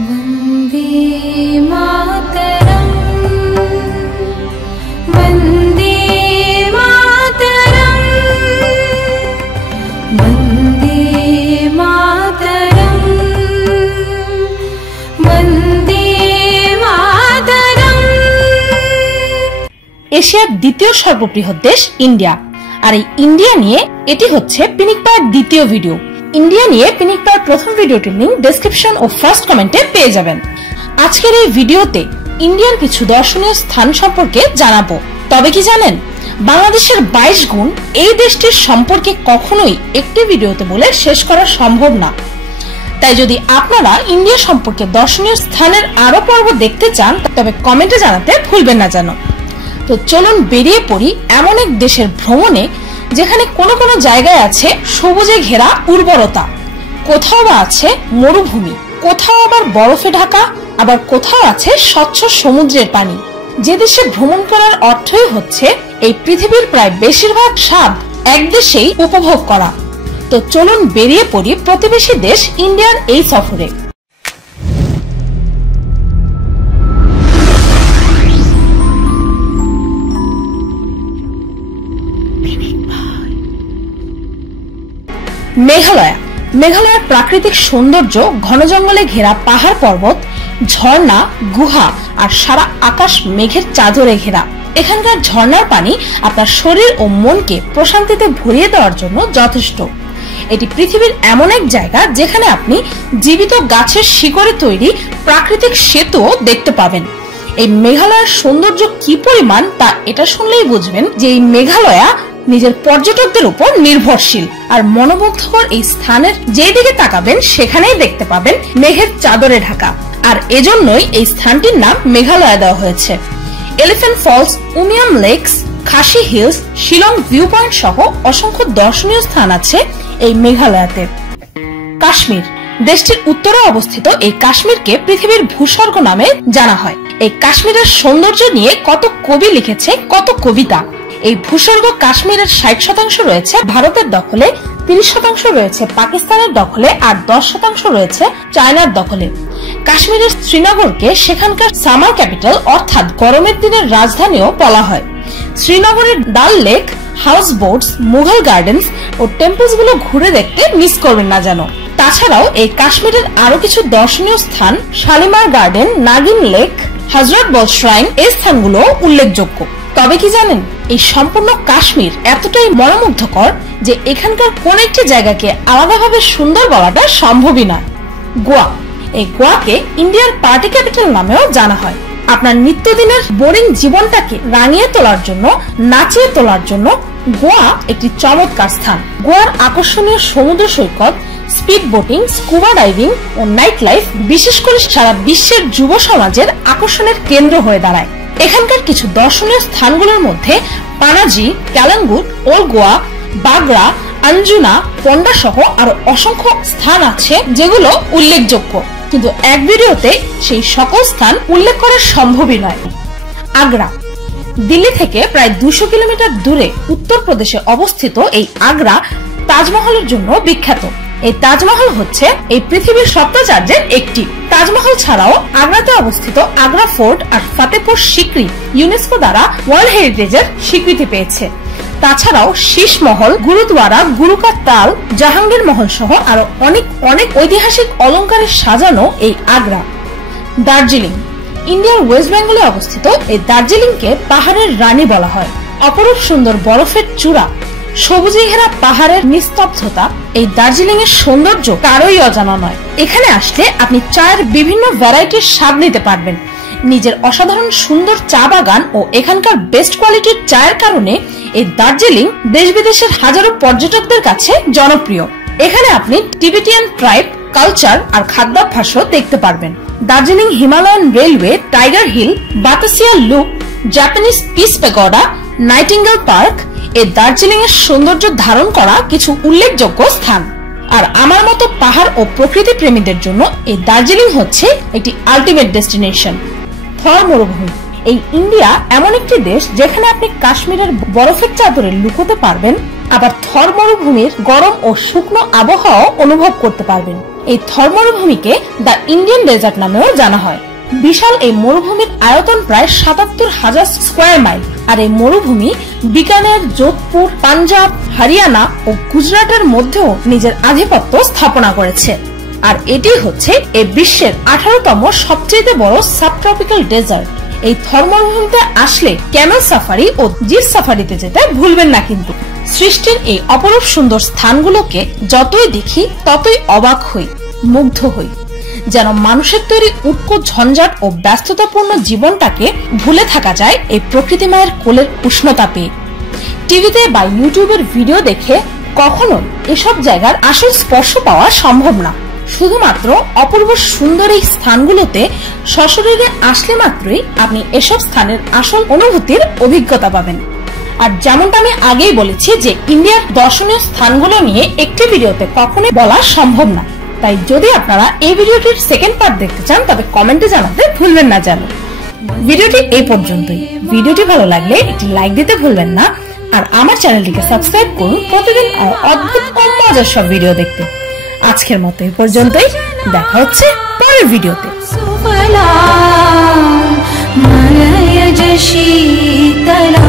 वन्दे मातरम् वन्दे मातरम् वन्दे मातरम् वन्दे मातरम्। এশিয়ার দ্বিতীয় সর্ববৃহৎ দেশ ইন্ডিয়া। আর এই ইন্ডিয়া নিয়ে এটি হচ্ছে পিনিক পায়ের দ্বিতীয় ভিডিও। ইন্ডিয়া নিয়ে পিনিক পায়ের প্রথম ভিডিওটির লিংক ডেসক্রিপশন ও ফার্স্ট কমেন্টে পেয়ে যাবেন। আজকের এই ভিডিওতে ইন্ডিয়ার কিছু দর্শনীয় স্থান সম্পর্কে জানাবো। তবে কি জানেন, বাংলাদেশের 22 গুণ এই দেশটির সম্পর্কে কখনোই একটি ভিডিওতে বলে শেষ করা সম্ভব না। তাই যদি আপনারা ইন্ডিয়া সম্পর্কে দর্শনীয় স্থানের আরো পর্ব দেখতে চান তবে কমেন্টে জানাতে ভুলবেন না যেন। তো চলুন বেরিয়ে পড়ি এমন এক দেশের ভ্রমণে যেখানে কোনো কোনো জায়গায় আছে সবুজে ঘেরা উর্বরতা, কোথাও বা আছে মরুভূমি, কোথাও আবার বরফে ঢাকা, আবার কোথাও আছে স্বচ্ছ সমুদ্রের পানি। যে দেশে ভ্রমণ করার অর্থই হচ্ছে এই পৃথিবীর প্রায় বেশিরভাগ স্বাদ এক দেশেই উপভোগ করা। তো চলুন বেরিয়ে পড়ি প্রতিবেশী দেশ ইন্ডিয়ার এই সফরে। মেঘালয়। মেঘালয়ের প্রাকৃতিক সৌন্দর্য, ঘন জঙ্গলে ঘেরা পাহাড় পর্বত, ঝর্ণা, গুহা আর সারা আকাশ মেঘের চাদরে ঘেরা। এখানকার ঝর্ণার পানি আপনার শরীর ও মনকে প্রশান্তিতে ভরিয়ে দেওয়ার জন্য যথেষ্ট। এটি পৃথিবীর এমন এক জায়গা যেখানে আপনি জীবিত গাছের শিকড়ে তৈরি প্রাকৃতিক সেতুও দেখতে পাবেন। এই মেঘালয়ের সৌন্দর্য কি পরিমাণ তা এটা শুনলেই বুঝবেন যে এই মেঘালয়া নিজের পর্যটকদের উপর নির্ভরশীল। আর মনোমুগ্ধকর এই স্থানের যেদিকে তাকাবেন সেখানেই দেখতে পাবেন মেঘের চাদরে ঢাকা। আর এজন্যই এই স্থানটির নাম মেঘালয়া দেওয়া হয়েছে। এলিফ্যান্ট ফলস, উমিয়াম লেকস, খাসি হিলস, শিলং ভিউ পয়েন্ট সহ অসংখ্য দর্শনীয় স্থান আছে এই মেঘালয়াতে। কাশ্মীর। দেশটির উত্তরে অবস্থিত এই কাশ্মীরকে পৃথিবীর ভূস্বর্গ নামে জানা হয়। এই কাশ্মীরের সৌন্দর্য নিয়ে কত কবি লিখেছে, কত কবিতা। এই ভূস্বর্গ কাশ্মীরের 60% রয়েছে ভারতের দখলে, 30% রয়েছে পাকিস্তানের দখলে আর 10% রয়েছে চায়নার দখলে। কাশ্মীরের শ্রীনগরকে সেখানকার সামার ক্যাপিটাল অর্থাৎ গরমের দিনের রাজধানীও বলা হয়। শ্রীনগরের Dal lake, houseboats, Mughal gardens ও টেম্পলস গুলো ঘুরে দেখতে মিস করবেন না যেন। তাছাড়াও এই কাশ্মীরের আরো কিছু দর্শনীয় স্থান শালিমার গার্ডেন, নাগিন লেক, হজরত বল শ্রাইন এই স্থানগুলো উল্লেখযোগ্য। তবে কি জানেন, এই সম্পূর্ণ কাশ্মীর এতটাই মনোমুগ্ধকর যে এখানকার কোন একটি জায়গাকে আলাদাভাবে সুন্দর বলাটা সম্ভবই না। গোয়া। এই গোয়াকে ইন্ডিয়ার পার্টি ক্যাপিটাল নামেও জানা হয়। আপনার নিত্যদিনের বোরিং জীবনটাকে রাঙিয়ে তোলার জন্য, নাচিয়ে তোলার জন্য গোয়া একটি চমৎকার স্থান। গোয়ার আকর্ষণীয় সমুদ্র সৈকত, স্পিড বোটিং, স্কুবা ডাইভিং ও নাইট লাইফ বিশেষ করে সারা বিশ্বের যুব সমাজের আকর্ষণের কেন্দ্র হয়ে দাঁড়ায়। এখানকার কিছু দর্শনীয় স্থানগুলোর মধ্যে পানাজি, ক্যালাঙ্গুট, ওল্ড গোয়া, বাগড়া, আঞ্জুনা, পন্ডা সহ আরো অসংখ্য স্থান আছে যেগুলো উল্লেখযোগ্য, কিন্তু এক ভিডিওতে সেই সকল স্থান উল্লেখ করা সম্ভবই নয়। আগ্রা। দিল্লি থেকে প্রায় 200 কিলোমিটার দূরে উত্তরপ্রদেশে অবস্থিত এই আগ্রা তাজমহলের জন্য বিখ্যাত। এই তাজমহল হচ্ছে এই পৃথিবীর সপ্তাচার্যের একটি। তাজমহল ছাড়াও আগ্রাতে অবস্থিত আগ্রা ফোর্ট আর ফতেপুর সিক্রি ইউনেস্কো দ্বারা ওয়ার্ল্ড হেরিটেজের স্বীকৃতি পেয়েছে। তাছাড়াও শীষ মহল, গুরুদ্বারা, গুরুকা তাল, জাহাঙ্গীর মহল সহ আরো অনেক ঐতিহাসিক অলংকারে সাজানো এই আগ্রা। দার্জিলিং। ইন্ডিয়ার ওয়েস্ট বেঙ্গলে অবস্থিত এই দার্জিলিংকে পাহাড়ের রানী বলা হয়। অপরূপ সুন্দর বরফের চূড়া, সবুজে ঘেরা পাহাড়ের নিস্তব্ধতা, এই দার্জিলিং এর সৌন্দর্য কারোই অজানা নয়। এখানে আসলে আপনি চায়ের বিভিন্ন ভ্যারাইটির স্বাদ নিতে পারবেন। নিজের অসাধারণ সুন্দর চা বাগান ও এখানকার বেস্ট কোয়ালিটির চায়ের কারণে এই দার্জিলিং দেশ বিদেশের হাজারো পর্যটকদের কাছে জনপ্রিয়। এখানে আপনি টিবেটিয়ান ট্রাইব, কালচার আর খাদ্যাভ্যাসও দেখতে পারবেন। Darjeeling Himalayan Railway, Tiger Hill, Batasia Loop, Japanese Peace Pagoda, Nightingale Park এই দার্জিলিং এর সৌন্দর্য ধারণ করা কিছু উল্লেখযোগ্য স্থান। আর আমার মতো পাহাড় ও প্রকৃতি প্রেমীদের জন্য এই দার্জিলিং হচ্ছে একটি আল্টিমেট ডেস্টিনেশন। থর মরুভূমি। এই ইন্ডিয়া এমন একটি দেশ যেখানে আপনি কাশ্মীরের বরফের চাদরে লুকোতে পারবেন, আবার থর মরুভূমির গরম ও শুকনো আবহাওয়া অনুভব করতে পারবেন। এই থর মরুভূমিকে দ্য ইন্ডিয়ান ডেজার্ট নামেও জানা হয়। বিশাল এই মরুভূমির আয়তন প্রায় ৭৭,০০০ স্কোয়ার মাইল। আর এই মরুভূমি বিকানের, যোধপুর, পাঞ্জাব, হরিয়ানা ও গুজরাটের মধ্যেও নিজের আধিপত্য স্থাপনা করেছে। আর এটি হচ্ছে এই বিশ্বের 18তম সবচেয়ে বড় সাবট্রপিক্যাল ডেজার্ট। এই থর মরুভূমিতে আসলে ক্যামেল সাফারি ও জিপ সাফারিতে যেতে ভুলবেন না কিন্তু। সৃষ্টির এই অপরূপ সুন্দর স্থানগুলোকে যতই দেখি ততই অবাক হই, মুগ্ধ হই, যেন মানুষের তৈরি উৎকট ঝঞ্ঝাট ও ব্যস্ততাপূর্ণ জীবনটাকে ভুলে থাকা যায় এই প্রকৃতি মায়ের কোলের উষ্ণতা পেয়ে। টিভিতে বা ইউটিউবের ভিডিও দেখে কখনোই এসব জায়গার আসল স্পর্শ পাওয়া সম্ভব না। শুধুমাত্র অপূর্ব সুন্দর এই স্থানগুলোতে সশরীরে আসলে মাত্রই আপনি এসব স্থানের আসল অনুভূতির অভিজ্ঞতা পাবেন। আর যেমনটা আমি আগেই বলেছি যে ইন্ডিয়ার দর্শনীয় স্থানগুলো নিয়ে একটি ভিডিওতে কখনোই বলা সম্ভব না। তাই যদি আপনারা এই ভিডিওটির সেকেন্ড পার্ট দেখতে চান তবে কমেন্টে জানাতে ভুলবেন না যেন। ভিডিওটি এই পর্যন্তই। ভিডিওটি ভালো লাগলে একটি লাইক দিতে ভুলবেন না। আর আমার চ্যানেলটিকে সাবস্ক্রাইব করুন প্রতিদিন অদ্ভুত ও মজার সব ভিডিও দেখতে। আজকের মতো এই পর্যন্তই, দেখা হচ্ছে পরের ভিডিওতে। শীতলা